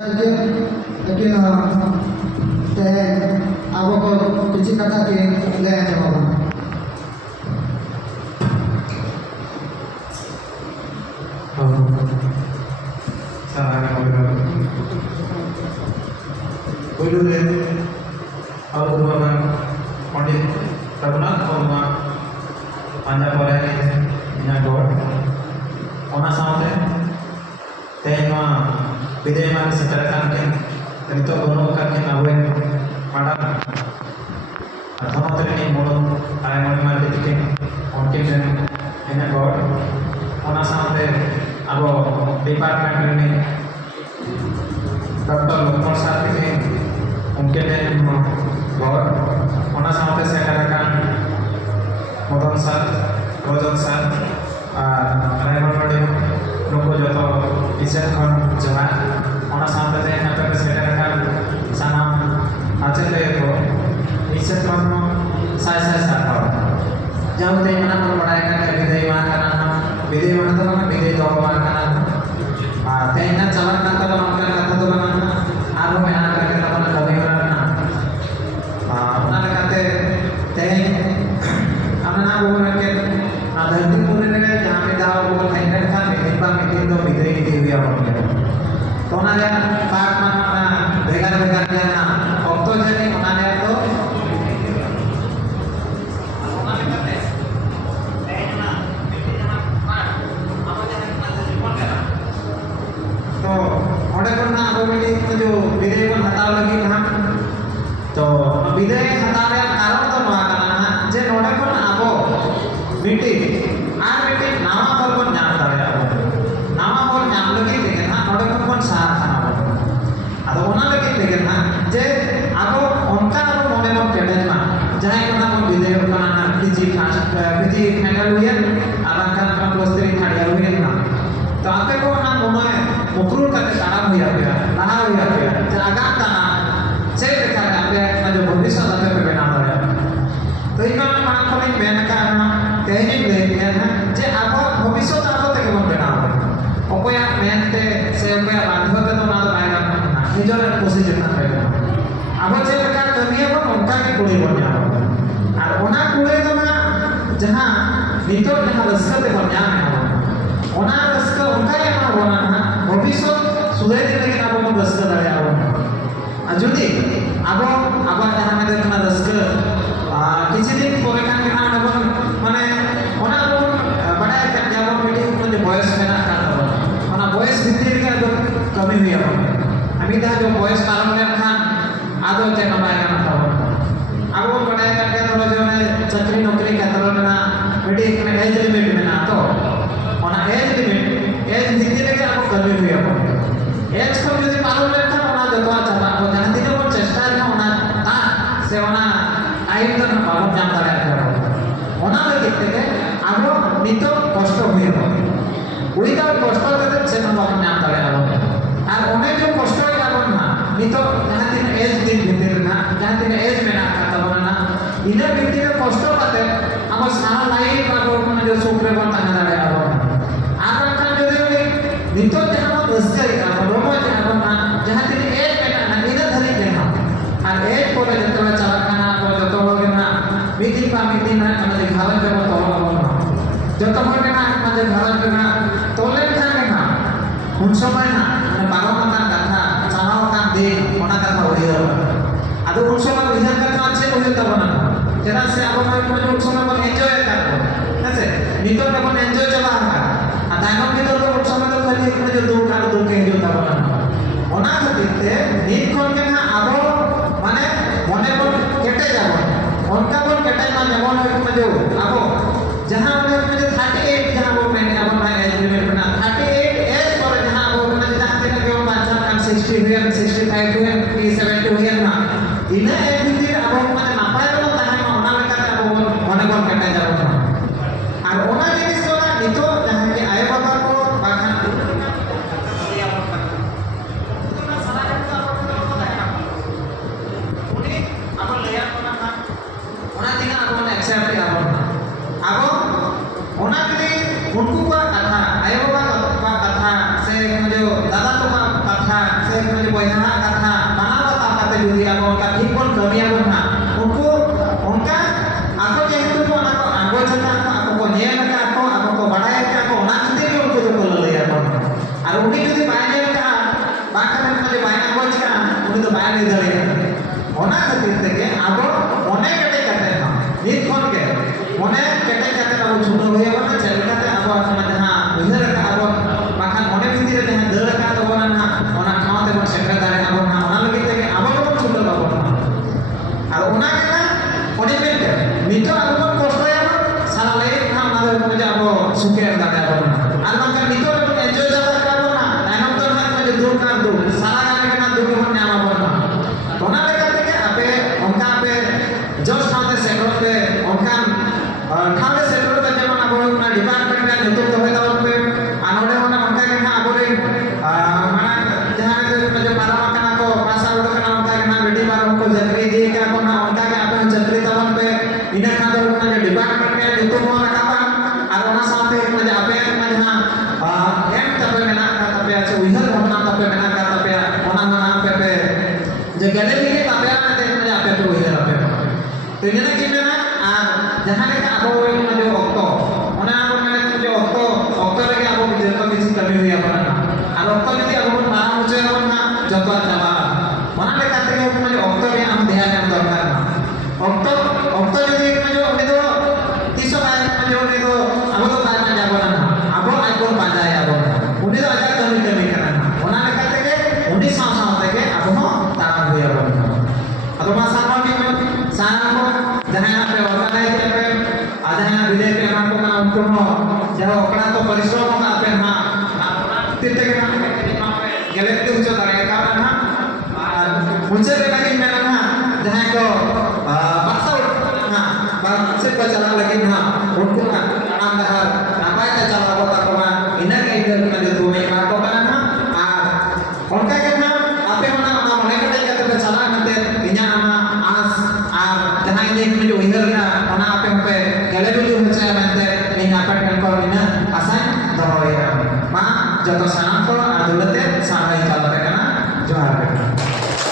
लेकिन अब को किसी कथा के ले जवाब Puluh Abu Muhammad Pandit Raghunath Murmu Panja Korea nya god ona saute tema Bidayman setelkan ken tentu bono kan awen pada atau tadi mulun ayam mal ditikin onke jen nya god ona saute abo department ini Dr. Lokman Sarthi उनके लिए गौर होना सामने से करेगा Madan sir रोजन sir driver बड़े लोगों जो तो इसे कौन जवान होना सामने से यहाँ पे से करेगा सानाम आचल ले तो इसे कौन साय सार जब ते मना को पढ़ाएगा कि विधि मान तो ना विधि दो मान करना ते इन्हें चलन करता तो उनका कथा तो बनाना आरो में आना करके तो ना कभी धरती पूरे जहाँ पे दाव वो खाइने था मेकिन तो बिदरे की हुई है तो ना यार पाक माना बेगार क्या ना अब तो जने मना यार तो ऑर्डर करना अब मेरी जो बिदरे को हटाव लगी हम तो बिदरे हटाने कारण तो माना जे ऑर्डर करना अब मीटिंग नामा बोल को नाम दाड़े नामा बोल नाम लगी देखे ना नोडे को सार खाना अदो ओना लगी देखे ना जे आगो उनका अब मोने को केडे ना जहां को ना को विदे को ना पीजी फाइनल हुए आराम का पोस्टरी खाड़िया हुए ना तो आपे को ना मोने मुकरूर करके तारा हुआ गया लहा हुआ गया जागा तना से देखा आपे ना जो भविष्य आपे पे बना रहा तो इनका मां को नहीं मेन का तेजी ले ना जे अब भविष्य अब तक बन बना अकोया मेनते से अकोया बाध्यता तो ना तो आएगा निजर पोजीशन ना रहेगा अब जे का कमिया को उनका की कुड़ी बन जाओ और ओना कुड़ी तो ना जहां नितो जहां रस्ते बन जाए ओना रस्ते उनका ये ना होना ना भविष्य सुधे दिन लेकिन अब हम रस्ते दाड़े आओ जुदी अब जहां में देखना रस्ते किसी दिन परे खान के ना माने ओना बड़ा एक जब मीटिंग में जो वॉइस में ना करता ओना वॉइस भितर के जो कमी हुई है अभी दा जो वॉइस पालन में खान आदो जे नबाय ना था अब बड़ा एक के तो जो चाकरी नौकरी के तरह में ना मीटिंग में एज लिमिट में ना तो ओना एज लिमिट एज भितर के आपको कमी हुई है एज को यदि पालन में था ओना जो तो चला वो जहां दिन को चेष्टा है ओना ता से ओना टाइम तक पालन जाम दाड़ा ओना लगे के आगो नितो कष्ट हुई है उइका कष्ट करते से ना पालन जाम दाड़ा और ओने जो कष्ट है आगो ना नितो जहां दिन एज दिन भीतर ना जहां दिन एज में ना खाता बना इने भीतर कष्ट करते हम सारा लाइफ आगो माने जो सुखरे बन तना दाड़ा आगो खान जो नितो जहां रस्ते आगो रोमो जहां ना जहां दिन एज में ना इने धरी लेना और एज पोले जतो चला खाना को जतो लोग ना मीटिंग ना हमारे घर पे वो तोला बोलना जतो हो ना हमारे घर पे ना तोले खाने ना उन समय ना बारो का कथा चलाओ का दे ओना कथा होई आदो उन समय विचार करना अच्छे होई तब ना जरा से अब मैं उन समय को एंजॉय करते ऐसे नितो में को एंजॉय चला है दाइनो के तो उन समय तो खाली एक जो दो का दो के जो तब ना ओना खातिर नीट कोन के ना अब माने मने को केटे जाबो उनका बोल केटे ना जेमन में जो आबो जहां में जो 38 जहां वो मैंने अब मैं एज लिमिट बना 38 एज पर जहां वो मैंने जहां तक के बात हम 60 हुए 65 हुए 70 हुए ना इने एज दिन अब मैंने नापाय लो ताहे ओना लेका अब मने को केटे जाबो और ओना जिनिस को ना नितो जहां के आए बाबा को बाखान एक्सेप्ट अब ओना के उनको का कथा आयो का कथा से जो दादा तो का कथा से boyha kata mana kata kata judi abo ka ठीक kon kami abo na unku onka ako jehitu ko ako jata ako ko nyel ka ako ko badai ka ako ona khate ge unku ko lalai ako ar uni judi bai nyel ka ba ka je bai na ko ka uni to bai ni dare ona khatir tege abo one kate kate na nit khon ge one kate kate abo chuno hoye abo na chelkate abo asma jaha ujar ka abo bakan one bhitir jaha dara ka to bona na ona khawate bon sekre dare abo na ona lagi tege abo ko chuno abo na ar ona kana one mente mito abo kon kosto ya sala lai na mother ko ja abo suke dare abo na ar bakan mito ko enjoy jata ka abo na tainam to na ko dur ka dur sala gane kana dur ko na abo na ona lagi tege ape onka ape jos khawate sekro te onka ठावे sector का जमा ना बोल ना department का नेतृत्व तो है तो पे आनोडे होना उनका के ना बोले माना जहां के जो पारा मकाना को पासा उड़ का उनका के ना बेटी बार उनको जत्री दी का को ना उनका के अपन जत्री तवन पे इना का तो उनका जो डिपार्टमेंट का नेतृत्व हो रखा था और उना साथे मजे आपे ना जहां एम तबे में ना का तबे আছে उधर होना तबे में ना का तबे ओना ना पे पे जो गले भी के तबे ना ते मजे आपे तो उधर आपे तो इने के ना जहां के abo जो okto ona abo mane जो okto lagi abo joto kisi kami huya apana ar okto jodi abo mara muje abo na joto jaba ona le kate ke mane okto me am dhyan am dorkar na okto jodi jo uni do tiso bai jo uni do abo to bai ma jabo na abo ai kon bajay abo uni do aja kami kana ona le kate ke uni saw saw tege abo ho taram huya abo ado ma sama ki sama jahan pe organize pe adanya विदेश के नाम को ना उनको हो जहाँ ओकरा तो परिश्रम का पे ना तिते के नाम गले के उच्च दारे का ना मुझे लगे मैं ना जहाँ को बक्सा ना बक्से पर चला लगे ना उनको ना नाम दहर नापाय का चला वो तक ना इन्हें के इधर में जो तुम्हें का को बना ना उनका के ना आपे होना ना मने का देख के चला ना ते इन्हें ना आस जहाँ इन्हें में जो इधर ना होना आपे पे गले भी जो बच्चा बनते इन अपार्टमेंट को इन आसान दवाई मा जब तो